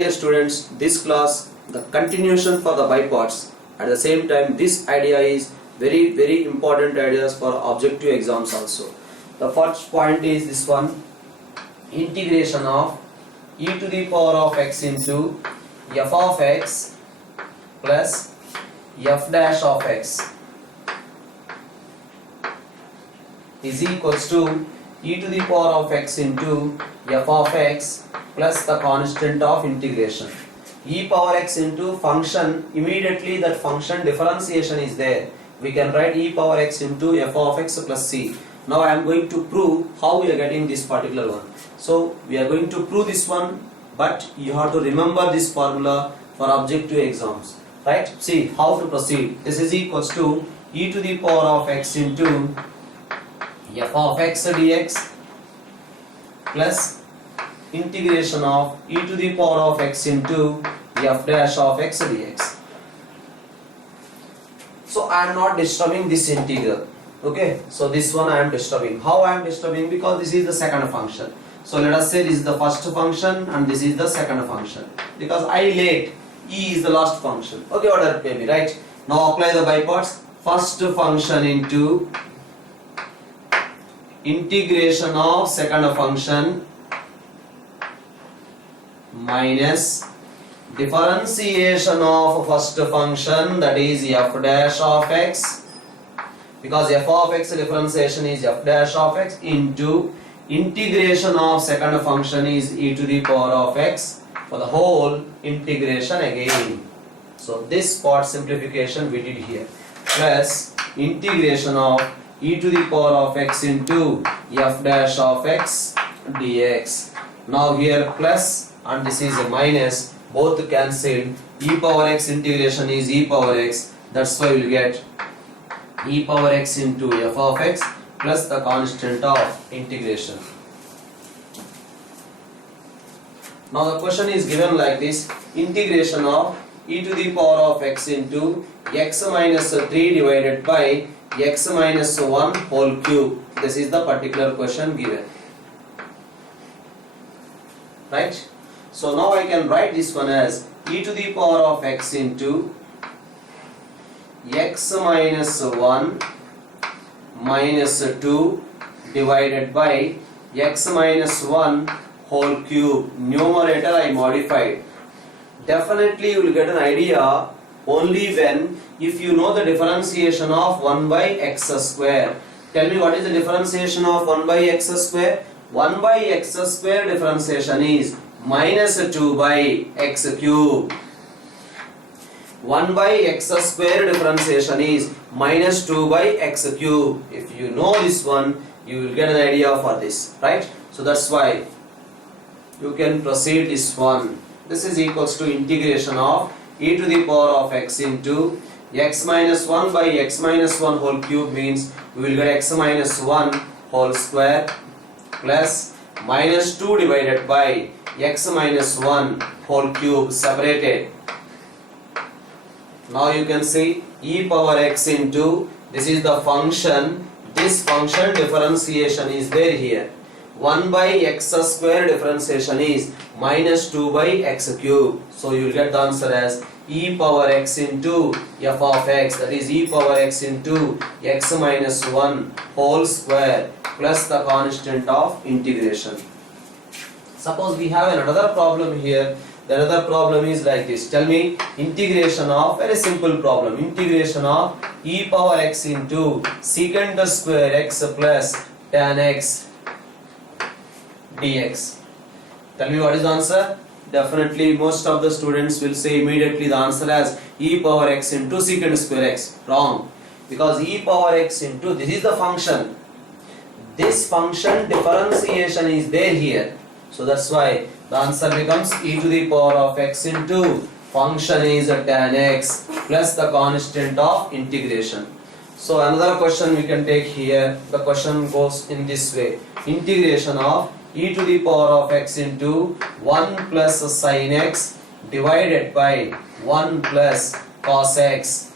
Dear students, this class the continuation for the biparts. At the same time, this idea is very important ideas for objective exams also. The first point is this one: integration of e to the power of x into f of x plus f dash of x is equals to e to the power of x into f of x plus the constant of integration. E power x into function, immediately that function differentiation is there. We can write e power x into f of x plus c. Now I am going to prove how we are getting this particular one. So we are going to prove this one, but you have to remember this formula for objective exams. Right? See how to proceed. This is equals to e to the power of x into f of x dx plus integration of e to the power of x into f dash of x dx. So I am not disturbing this integral. Okay, so this one I am disturbing. How I am disturbing? Because this is the second function. So let us say this is the first function and this is the second function. Because I late, e is the last function. Okay, whatever it may be, right? Now apply the by parts. First function into integration of second function minus differentiation of first function, that is f dash of x, because f of x differentiation is f dash of x, into integration of second function is e to the power of x for the whole integration again. So this part simplification we did here, plus integration of e to the power of x into f dash of x dx. Now here plus and this is a minus, both cancelled. E power x integration is e power x, that's why we will get e power x into f of x plus the constant of integration. Now the question is given like this: integration of e to the power of x into x minus 3 divided by x minus 1 whole cube. This is the particular question given, right? So now I can write this one as e to the power of x into x minus 1 minus 2 divided by x minus 1 whole cube. Numerator I modified. Definitely you will get an idea only when if you know the differentiation of 1 by x square. Tell me, what is the differentiation of 1 by x square? 1 by x square differentiation is minus 2 by x cube. 1 by x square differentiation is minus 2 by x cube. If you know this one, you will get an idea for this, right? So that's why you can proceed this one. This is equals to integration of e to the power of x into x minus 1 by x minus 1 whole cube, means we will get x minus 1 whole square plus minus 2 divided by x minus 1 whole cube separated. Now you can see e power x into, this is the function, this function differentiation is there here. 1 by x square differentiation is minus 2 by x cube. So you will get the answer as e power x into f of x, that is e power x into x minus 1 whole square plus the constant of integration. Suppose we have another problem here. The other problem is like this. Tell me, integration of, very simple problem, integration of e power x into secant square x plus tan x dx. Tell me what is the answer? Definitely most of the students will say immediately the answer as e power x into secant square x. Wrong. Because e power x into, this is the function. This function differentiation is there here. So that's why the answer becomes e to the power of x into function is tan x plus the constant of integration. So another question we can take here. The question goes in this way: integration of e to the power of x into 1 plus sin x divided by 1 plus cos x.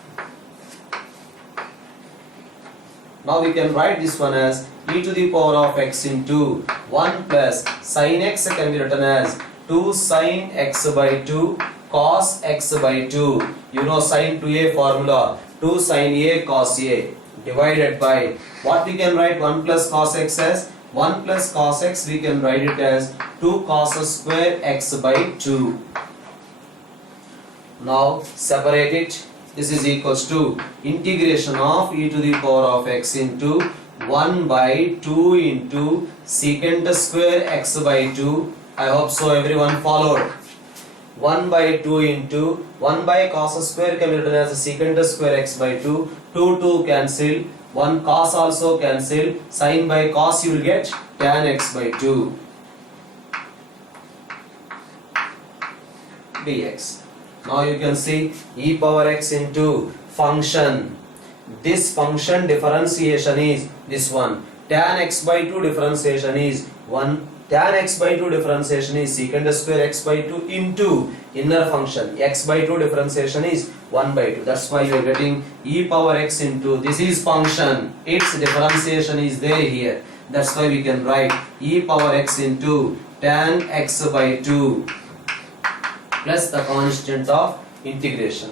Now we can write this one as e to the power of x into 1 plus sin x can be written as 2 sin x by 2 cos x by 2. You know sin 2a formula, 2 sin a cos a divided by, what we can write 1 plus cos x as? 1 plus cos x we can write it as 2 cos square x by 2. Now separate it. This is equals to integration of e to the power of x into 1 by 2 into secant square x by 2. I hope so everyone followed. 1 by 2 into 1 by cos square can be written as secant square x by 2. 2 cancel. 1 cos also cancel. Sin by cos you will get tan x by 2 dx. Now you can see e power x into function. This function differentiation is this one. Tan x by 2 differentiation is 1. Tan x by 2 differentiation is secant square x by 2 into inner function. X by 2 differentiation is 1 by 2. That's why you are getting e power x into, this is function. Its differentiation is there here. That's why we can write e power x into tan x by 2 plus the constant of integration.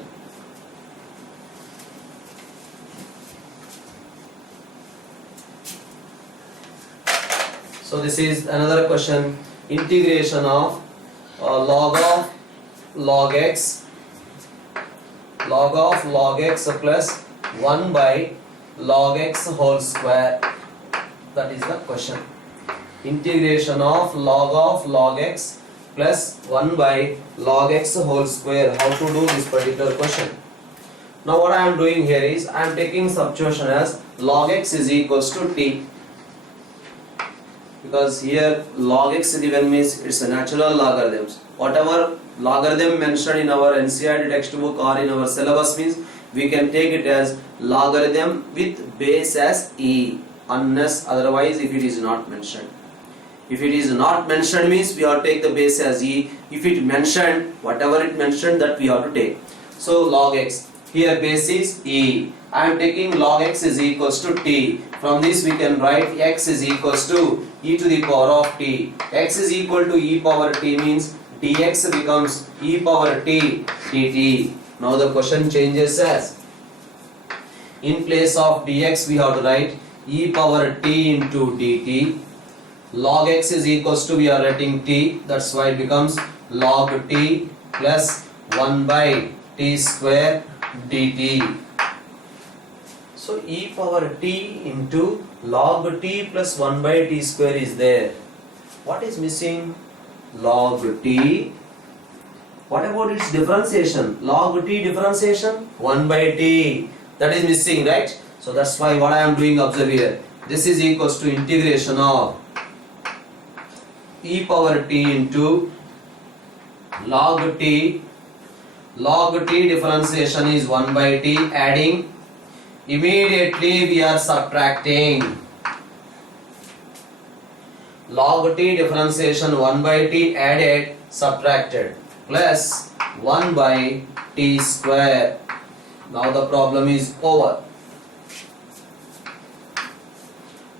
So this is another question. Integration of log x plus 1 by log x whole square. That is the question. Integration of log x plus 1 by log x whole square. How to do this particular question? Now what I am doing here is I am taking substitution as log x is equals to t, because here log x given means it's a natural logarithms. Whatever logarithm mentioned in our NCERT textbook or in our syllabus means we can take it as logarithm with base as e, unless otherwise if it is not mentioned. If it is not mentioned means we have to take the base as e. If it mentioned, whatever it mentioned, that we have to take. So log x, here base is e. I am taking log x is equals to t. From this we can write x is equals to e to the power of t. X is equal to e power t means dx becomes e power t dt. Now the question changes as, in place of dx we have to write e power t into dt. Log x is equals to, we are writing t, that's why it becomes log t plus 1 by t square dt. So e power t into log t plus 1 by t square is there. What is missing? Log t. What about its differentiation? Log t differentiation 1 by t. That is missing, right? So that's why what I am doing, observe here. This is equals to integration of e power t into log t. Log t differentiation is 1 by t, adding. Immediately we are subtracting. Log t differentiation 1 by t added, subtracted, plus 1 by t square. Now the problem is over.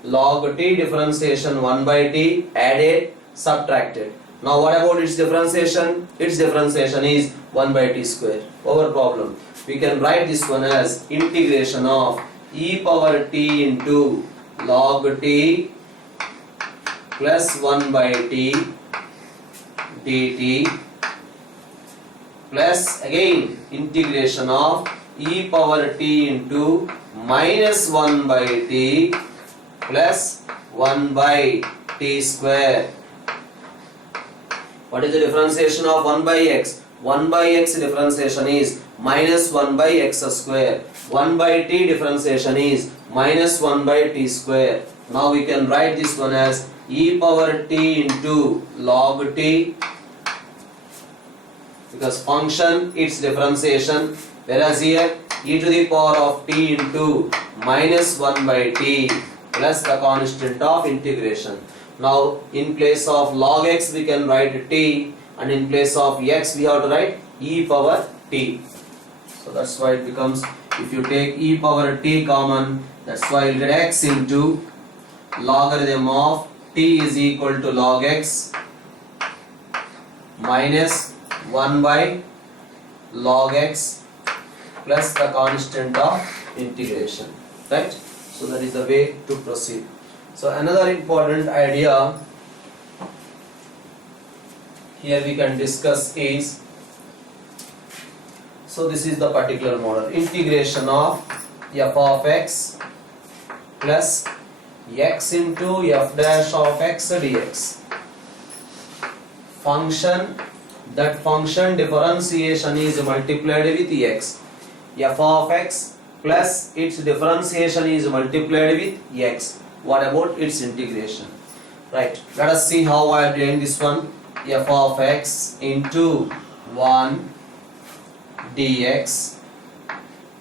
Log t differentiation 1 by t added, subtracted. Now what about its differentiation? Its differentiation is 1 by t square. Over problem. We can write this one as integration of e power t into log t plus 1 by t dt plus again integration of e power t into minus 1 by t plus 1 by t square. What is the differentiation of 1 by x? 1 by x differentiation is minus 1 by x square. 1 by t differentiation is minus 1 by t square. Now we can write this one as e power t into log t, because function its differentiation, whereas here e to the power of t into minus 1 by t plus the constant of integration. Now in place of log x we can write t, and in place of x we have to write e power t. So that's why it becomes, if you take e power t common, that's why you'll get x into logarithm of t is equal to log x minus 1 by log x plus the constant of integration, right? So that is the way to proceed. So another important idea here we can discuss is, so this is the particular model, integration of f of x plus x into f dash of x dx. Function, that function differentiation is multiplied with x. F of x plus its differentiation is multiplied with x. What about its integration? Right, let us see how I am doing this one. F of x into 1 dx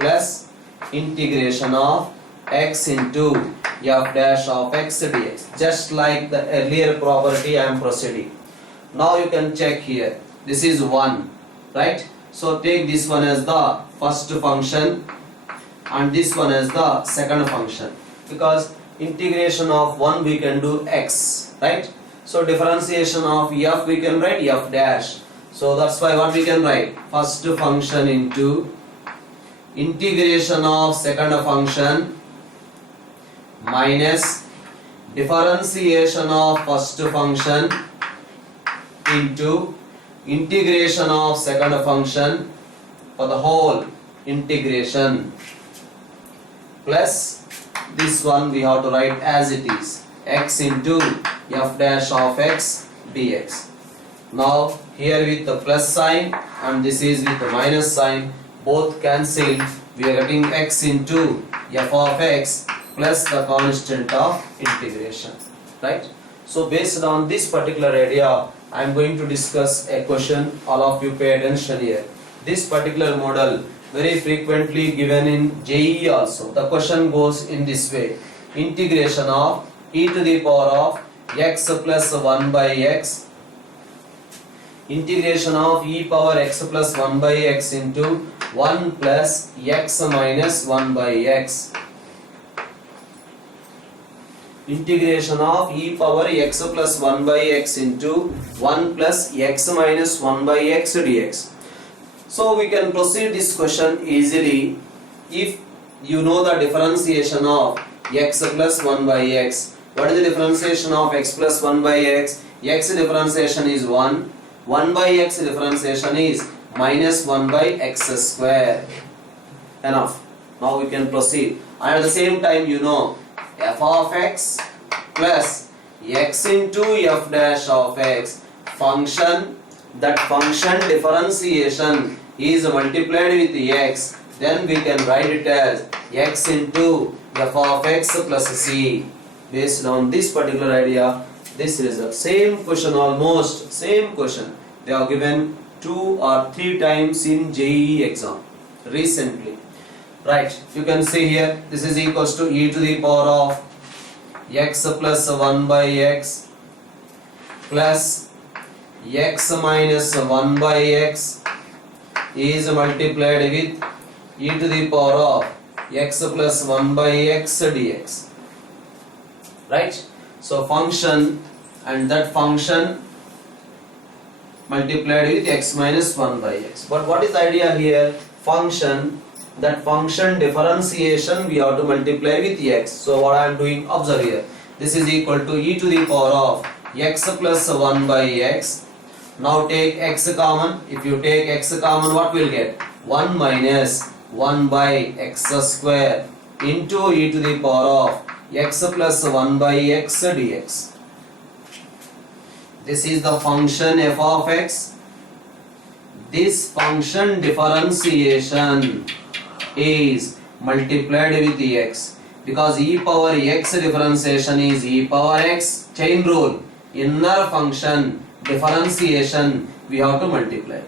plus integration of x into f dash of x dx. Just like the earlier property I am proceeding. Now you can check here. This is 1, right? So take this one as the first function and this one as the second function, because integration of 1 we can do x, right? So differentiation of f we can write f dash. So that's why what we can write, first function into integration of second function minus differentiation of first function into integration of second function for the whole integration, plus this one we have to write as it is, x into f dash of x dx. Now here with the plus sign and this is with the minus sign, both cancel, we are getting x into f of x plus the constant of integration, right? So based on this particular idea, I am going to discuss a question. All of you pay attention here. This particular model very frequently given in JEE also. The question goes in this way: integration of e to the power of x plus 1 by x, integration of e power x plus 1 by x into 1 plus x minus 1 by x, integration of e power x plus 1 by x into 1 plus x minus 1 by x dx. So we can proceed this question easily if you know the differentiation of x plus 1 by x. What is the differentiation of x plus 1 by x? X differentiation is 1, 1 by x differentiation is minus 1 by x square. Enough. Now we can proceed. And at the same time you know f of x plus x into f dash of x, function, that function differentiation is multiplied with x, then we can write it as x into f of x plus c. Based on this particular idea, this result, same question, almost same question, they are given 2 or 3 times in JEE exam recently. Right, you can see here, this is equals to e to the power of x plus 1 by x plus x minus 1 by x is multiplied with e to the power of x plus 1 by x dx. Right? So function, and that function multiplied with x minus 1 by x. But what is the idea here? Function, that function differentiation we have to multiply with x. So what I am doing, observe here, this is equal to e to the power of x plus 1 by x. Now take x common. If you take x common, what will get? 1 minus 1 by x square into e to the power of x plus 1 by x dx. This is the function f of x. This function differentiation is multiplied with x, because e power x differentiation is e power x, chain rule, inner function differentiation we have to multiply,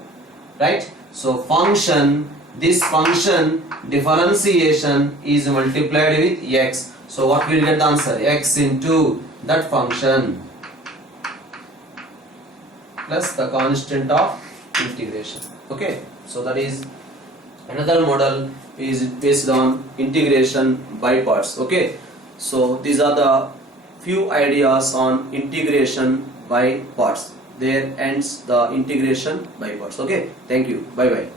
right? So function, this function differentiation is multiplied with x. So what will get the answer? X into that function plus the constant of integration. Okay, so that is another model is based on integration by parts. Okay, so these are the few ideas on integration by parts. there ends the integration by parts. Okay, thank you, bye bye.